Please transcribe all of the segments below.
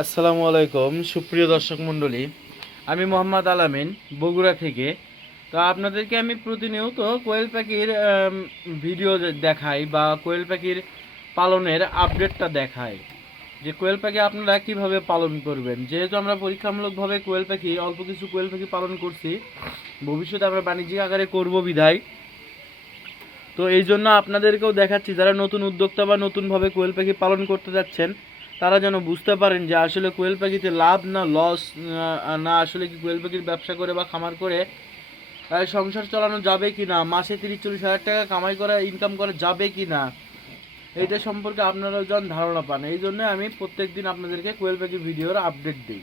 আসসালামু আলাইকুম, সুপ্রিয় দর্শক মণ্ডলী। আমি মোহাম্মদ আলামিন, বগুড়া থেকে। তো আপনাদেরকে আমি প্রতিনিয়ত কোয়েল পাখির ভিডিও দেখাই বা কোয়েল পাখির পালনের আপডেটটা দেখাই। যে কোয়েল পাখি আপনারা কীভাবে পালন করবেন। যেহেতু আমরা পরীক্ষামূলকভাবে কোয়েল পাখি, অল্প কিছু কোয়েল পাখি পালন করছি, ভবিষ্যতে আমরা বাণিজ্যিক আকারে করব বিধায়। তো এই জন্য আপনাদেরকেও দেখাচ্ছি, যারা নতুন উদ্যোক্তা বা নতুনভাবে কোয়েল পাখি পালন করতে যাচ্ছেন তারা যেন বুঝতে পারেন যে আসলে কোয়েল পাখিতে লাভ না লস না আসলে কি কোয়েল পাখির ব্যবসা করে বা খামার করে সংসার চালানো যাবে কি না? মাসে তিরিশ চল্লিশ হাজার টাকা কামাই করা ইনকাম করা যাবে কি না? এইটা সম্পর্কে আপনারাও যেন ধারণা পান। এই জন্য আমি প্রত্যেক দিন আপনাদেরকে কোয়েল পাখির ভিডিওর আপডেট দিই।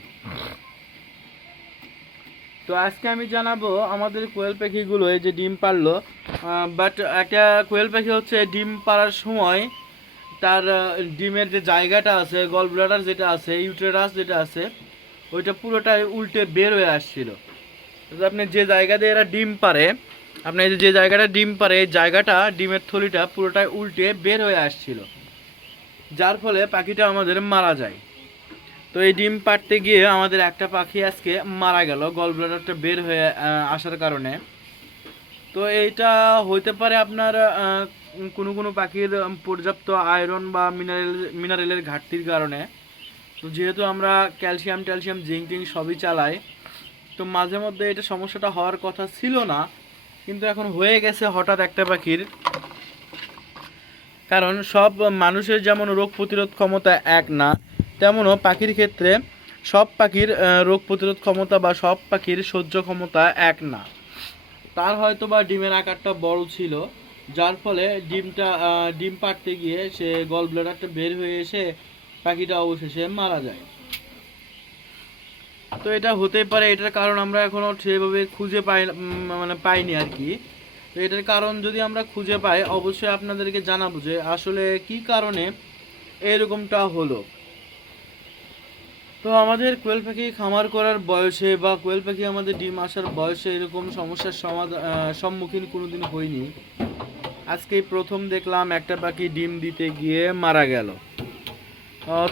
তো আজকে আমি জানাব আমাদের কোয়েল পাখিগুলো, এই যে ডিম পারল বাট একটা কোয়েল পাখি হচ্ছে ডিম পাড়ার সময় তার ডিমের যে জায়গাটা আছে গল ব্লাডার যেটা আছে ইউটেরাস যেটা আছে, ওইটা পুরোটাই উল্টে বের হয়ে আসছিল। আপনি যে জায়গা দিয়ে এরা ডিম পারে, আপনি যে জায়গাটা ডিম পারে, এই জায়গাটা, ডিমের থলিটা পুরোটাই উল্টে বের হয়ে আসছিল। যার ফলে পাখিটা আমাদের মারা যায়। তো এই ডিম পাড়তে গিয়ে আমাদের একটা পাখি আজকে মারা গেল গল ব্লাডারটা বের হয়ে আসার কারণে। তো এইটা হইতে পারে আপনার কোনো কোনো পাখির পর্যাপ্ত আয়রন বা মিনারেল মিনারেলের ঘাটতির কারণে। তো যেহেতু আমরা ক্যালসিয়াম ট্যালসিয়াম জিঙ্ক টিঙ্ক সবই চালাই, তো মাঝে মধ্যে এটা সমস্যাটা হওয়ার কথা ছিল না, কিন্তু এখন হয়ে গেছে হঠাৎ একটা পাখির। কারণ সব মানুষের যেমন রোগ প্রতিরোধ ক্ষমতা এক না, তেমনও পাখির ক্ষেত্রে সব পাখির রোগ প্রতিরোধ ক্ষমতা বা সব পাখির সহ্য ক্ষমতা এক না। তার হয়তো বা ডিমের আকারটা বড় ছিল যার ফলে ডিমটা ডিম পাড়তে গিয়ে সে গল ব্লাডারটা বের হয়ে এসে পাখিটা অবশেষে মারা যায়। তো এটা হতেই পারে, এটার কারণ আমরা এখনও সেভাবে খুঁজে পাই মানে পাইনি আর কি। তো এটার কারণ যদি আমরা খুঁজে পাই, অবশ্যই আপনাদেরকে জানাব যে আসলে কি কারণে এরকমটা হলো। তো আমাদের কোয়েল পাখি খামার করার বয়সে বা কোয়েল পাখি আমাদের ডিম আসার বয়সে এরকম সমস্যার সমাধান সম্মুখীন কোনোদিন হইনি আজকেই প্রথম দেখলাম একটা পাখি ডিম দিতে গিয়ে মারা গেল।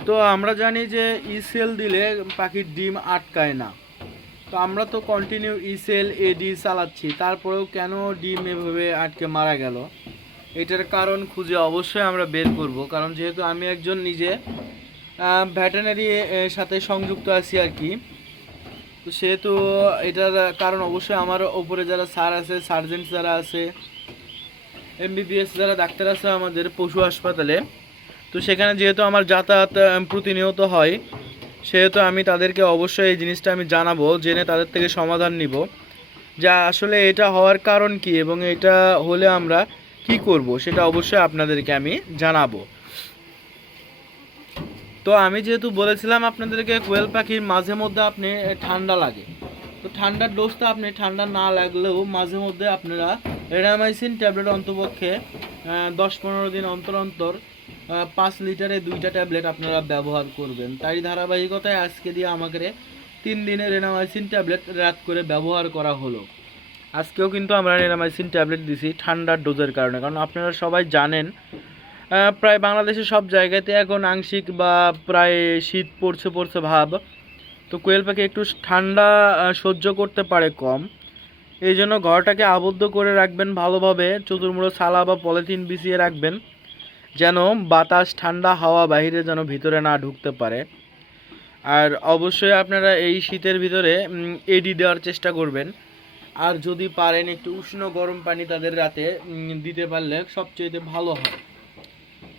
তো আমরা জানি যে ইসেল দিলে পাখির ডিম আটকায় না। তো আমরা তো কন্টিনিউ ইসেল এডি চালাচ্ছি, তারপরেও কেন ডিম এভাবে আটকে মারা গেল? এটার কারণ খুঁজে অবশ্যই আমরা বের করব, কারণ যেহেতু আমি একজন নিজে ভ্যাটেনারি সাথে সংযুক্ত আছি আর কি। তো সেহেতু এটার কারণ অবশ্যই আমার ওপরে যারা স্যার আছে সার্জেন্ট যারা আছে এমবিবিএস যারা ডাক্তার আছে আমাদের পশু হাসপাতালে, তো সেখানে যেহেতু আমার যাতায়াত প্রতিনিয়ত হয়, সেহেতু আমি তাদেরকে অবশ্যই এই জিনিসটা আমি জানাব, জেনে তাদের থেকে সমাধান নিব। যা আসলে এটা হওয়ার কারণ কি এবং এটা হলে আমরা কি করব সেটা অবশ্যই আপনাদেরকে আমি জানাব। তো আমি যেহেতু বলেছিলাম আপনাদেরকে কোয়েল পাখির মাঝে মধ্যে আপনি ঠান্ডা লাগে। তো ঠান্ডার ডোজটা আপনি ঠান্ডা না লাগলেও মাঝে মধ্যে আপনারা রেনামাইসিন ট্যাবলেট অন্তপক্ষে দশ পনেরো দিন অন্তর অন্তর পাঁচ লিটারে দুইটা ট্যাবলেট আপনারা ব্যবহার করবেন। তাই ধারাবাহিকতায় আজকে দিয়ে আমাকে তিন দিনে রেনামাইসিন ট্যাবলেট রাত করে ব্যবহার করা হলো। আজকেও কিন্তু আমরা রেনামাইসিন ট্যাবলেট দিছি ঠান্ডার ডোজের কারণে। কারণ আপনারা সবাই জানেন প্রায় বাংলাদেশের সব জায়গাতে এখন আংশিক বা প্রায় শীত পড়ছে পড়ছে ভাব। তো কোয়েল পাখি একটু ঠান্ডা সহ্য করতে পারে কম। এই জন্য ঘরটাকে আবদ্ধ করে রাখবেন ভালোভাবে, চতুর্মুড়ো ছালা বা পলিথিন বিছিয়ে রাখবেন, যেন বাতাস ঠান্ডা হাওয়া বাহিরে যেন ভিতরে না ঢুকতে পারে। আর অবশ্যই আপনারা এই শীতের ভিতরে এডি দেওয়ার চেষ্টা করবেন। আর যদি পারেন একটু উষ্ণ গরম পানি তাদের রাতে দিতে পারলে সবচেয়ে ভালো হয়।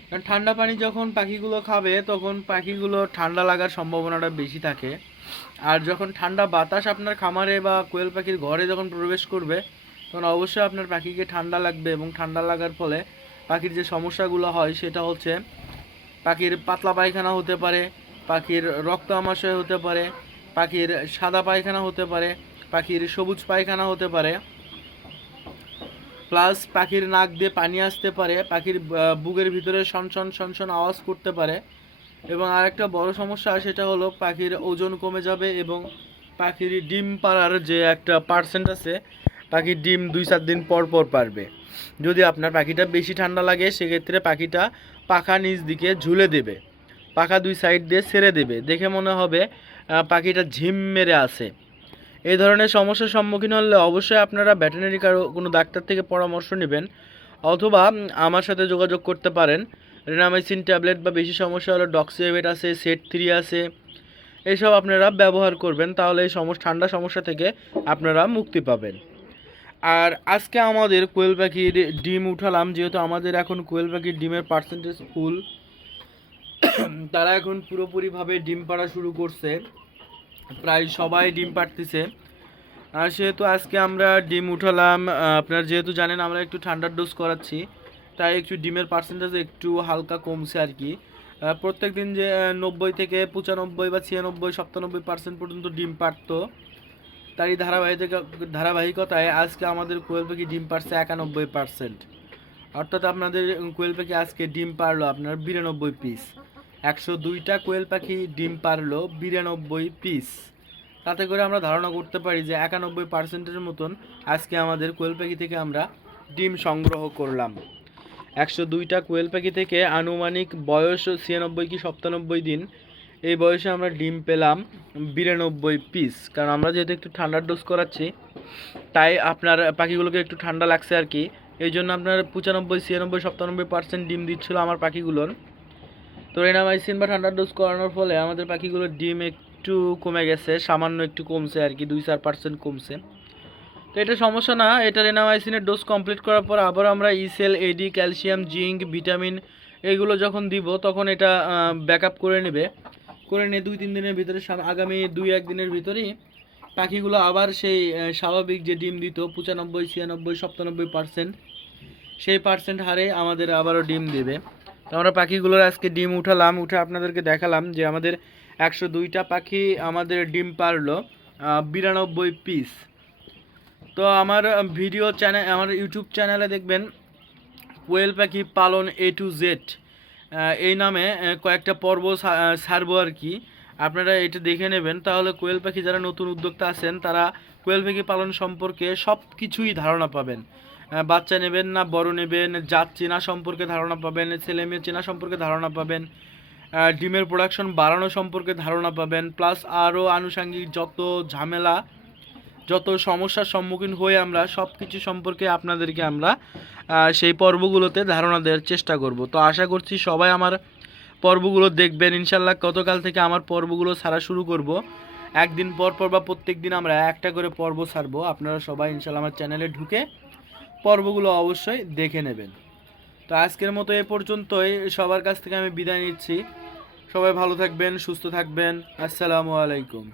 কারণ ঠান্ডা পানি যখন পাখিগুলো খাবে, তখন পাখিগুলো ঠান্ডা লাগার সম্ভাবনাটা বেশি থাকে। আর যখন ঠান্ডা বাতাস আপনার খামারে বা কোয়েল পাখির ঘরে যখন প্রবেশ করবে, তখন অবশ্যই আপনার পাখিকে ঠান্ডা লাগবে এবং ঠান্ডা লাগার ফলে পাখির যে সমস্যাগুলো হয়, সেটা হচ্ছে পাখির পাতলা পায়খানা হতে পারে, পাখির রক্ত আমাশয় হতে পারে, পাখির সাদা পায়খানা হতে পারে, পাখির সবুজ পায়খানা হতে পারে। প্লাস পাখির নাক দিয়ে পানি আসতে পারে, পাখির বুকের ভিতরে সনসন সনসন আওয়াজ করতে পারে। এবং আরেকটা বড় সমস্যা সেটা হলো পাখির ওজন কমে যাবে এবং পাখির ডিম পাড়ার যে একটা পার্সেন্ট আছে, পাখির ডিম দুই চার দিন পর পর পারবে যদি আপনার পাখিটা বেশি ঠান্ডা লাগে, সেক্ষেত্রে পাখিটা পাখা নিচ দিকে ঝুলে দেবে। পাখা দুই সাইড দিয়ে ছেড়ে দেবে। দেখে মনে হবে পাখিটা ঝিম মেরে আছে। এই ধরনের সমস্যার সম্মুখীন হলে অবশ্যই আপনারা ভেটেরিনারি কারও কোনো ডাক্তার থেকে পরামর্শ নেবেন অথবা আমার সাথে যোগাযোগ করতে পারেন। রেনামাইসিন ট্যাবলেট বা বেশি সমস্যা হলে ডক্সিওভেট আছে সেট থ্রি আছে এইসব আপনারা ব্যবহার করবেন, তাহলে এই সমস্যা, ঠান্ডা সমস্যা থেকে আপনারা মুক্তি পাবেন। আর আজকে আমাদের কোয়েল পাখির ডিম উঠালাম, যেহেতু আমাদের এখন কোয়েল পাখির ডিমের পার্সেন্টেজ ফুল তারা এখন পুরোপুরিভাবে ডিম পাড়া শুরু করছে। প্রায় সবাই ডিম পাড়তেছে। আর সেহেতু আজকে আমরা ডিম উঠালাম আপনার যেহেতু জানেন আমরা একটু ঠান্ডার ডোজ করাচ্ছি, তাই একটু ডিমের পার্সেন্টেজ একটু হালকা কমছে আর কি। প্রত্যেক দিন যে নব্বই থেকে পঁচানব্বই বা ছিয়ানব্বই, সপ্তানব্বই পার্সেন্ট পর্যন্ত ডিম পারতো তারই ধারাবাহিকতা, ধারাবাহিকতায় আজকে আমাদের কোয়েল পাখি ডিম পারছে একানব্বই পার্সেন্ট অর্থাৎ আপনাদের কোয়েল পাখি আজকে ডিম পারল আপনার বিরানব্বই পিস একশো দুইটা কোয়েল পাখি ডিম পারল বিরানব্বই পিস। তাতে করে আমরা ধারণা করতে পারি যে একানব্বই পার্সেন্টের মতন আজকে আমাদের কোয়েল পাখি থেকে আমরা ডিম সংগ্রহ করলাম। একশো দুইটা কোয়েল পাখি থেকে আনুমানিক বয়স ছিয়ানব্বই কি সপ্তানব্বই দিন, এই বয়সে আমরা ডিম পেলাম বিরানব্বই পিস। কারণ আমরা যেহেতু একটু ঠান্ডার ডোজ করাচ্ছি, তাই আপনার পাখিগুলোকে একটু ঠান্ডা লাগছে আর কি। এই জন্য আপনার পঁচানব্বই, ছিয়ানব্বই, সপ্তানব্বই পার্সেন্ট ডিম দিচ্ছিল আমার পাখিগুলোর। তো রেনামাইসিন বা ঠান্ডার ডোজ করানোর ফলে আমাদের পাখিগুলোর ডিম একটু কমে গেছে, সামান্য একটু কমছে আর কি, দুই চার পার্সেন্ট কমছে। তো এটা সমস্যা না, এটা রেনামাইসিনের ডোজ কমপ্লিট করার পর আবার আমরা ইসেল এডি ক্যালসিয়াম জিঙ্ক ভিটামিন এগুলো যখন দিব, তখন এটা ব্যাকআপ করে নেবে। করে নিয়ে দুই তিন দিনের ভিতরে আগামী দুই এক দিনের ভিতরেই পাখিগুলো আবার সেই স্বাভাবিক যে ডিম দিত, পঁচানব্বই, ছিয়ানব্বই, সপ্তানব্বই পার্সেন্ট সেই পার্সেন্ট হারে আমাদের আবারও ডিম দেবে। তো আমরা পাখিগুলোর আজকে ডিম উঠালাম উঠে আপনাদেরকে দেখালাম যে আমাদের একশো দুইটা পাখি আমাদের ডিম পারল বিরানব্বই পিস তো আমার ভিডিও চ্যানেল আমার ইউটিউব চ্যানেলে দেখবেন কোয়েল পাখি পালন এ টু জেড এই নামে কয়েকটা পর্ব আহ, আর কি। আপনারা এটা দেখে নেবেন। তাহলে কোয়েল পাখি যারা নতুন উদ্যোক্তা আছেন তারা কোয়েল পাখি পালন সম্পর্কে সব কিছুই ধারণা পাবেন। বাচ্চা নেবেন না, বড় নেবেন, জাত চেনা সম্পর্কে ধারণা পাবেন, ছেলে মেয়ে চেনা সম্পর্কে ধারণা পাবেন ডিমের প্রোডাকশন বাড়ানো সম্পর্কে ধারণা পাবেন প্লাস আরও আনুষঙ্গিক যত ঝামেলা, যত সমস্যার সম্মুখীন হয়ে আমরা সব কিছু সম্পর্কে আপনাদেরকে আমরা সেই পর্বগুলোতে ধারণা দেওয়ার চেষ্টা করব। তো আশা করছি সবাই আমার পর্বগুলো দেখবেন। ইনশাল্লাহ গতকাল থেকে আমার পর্বগুলো ছাড়া শুরু করব। একদিন পর পর বা প্রত্যেক দিন আমরা একটা করে পর্ব ছাড়বো। আপনারা সবাই ইনশাল্লাহ আমার চ্যানেলে ঢুকে পর্বগুলো অবশ্যই দেখে নেবেন। তো আজকের মতো এ পর্যন্তই। সবার কাছ থেকে আমি বিদায় নিচ্ছি। সবাই ভালো থাকবেন, সুস্থ থাকবেন। আসসালামু আলাইকুম।